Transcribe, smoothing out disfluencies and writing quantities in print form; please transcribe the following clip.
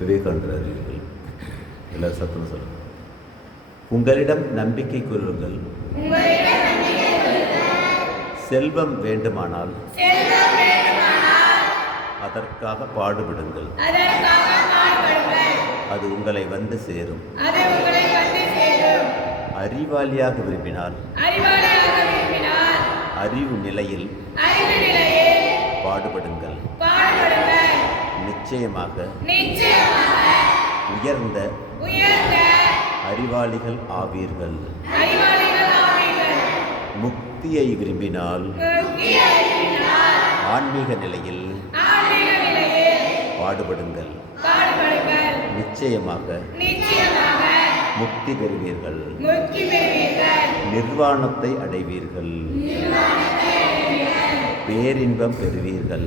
விவேகானந்தர்கள் எல்லாரும் சத்தம் சொல்லுங்கள். உங்களிடம் நம்பிக்கை கொள்ளுங்கள், செல்வம் வேண்டுமானால் அதற்காக பாடுபடுங்கள், அது உங்களை வந்து சேரும். அறிவாளியாக விரும்பினால் அறிவு நிலையில் பாடுபடுங்கள், நிச்சயமாக உயர்ந்த அறிவாளிகள் ஆவீர்கள். முக்தியை விரும்பினால் ஆன்மீக நிலையில் பாடுபடுங்கள், நிச்சயமாக முக்தி பெறுவீர்கள், நிர்வாணத்தை அடைவீர்கள், பேரின்பம் பெறுவீர்கள்.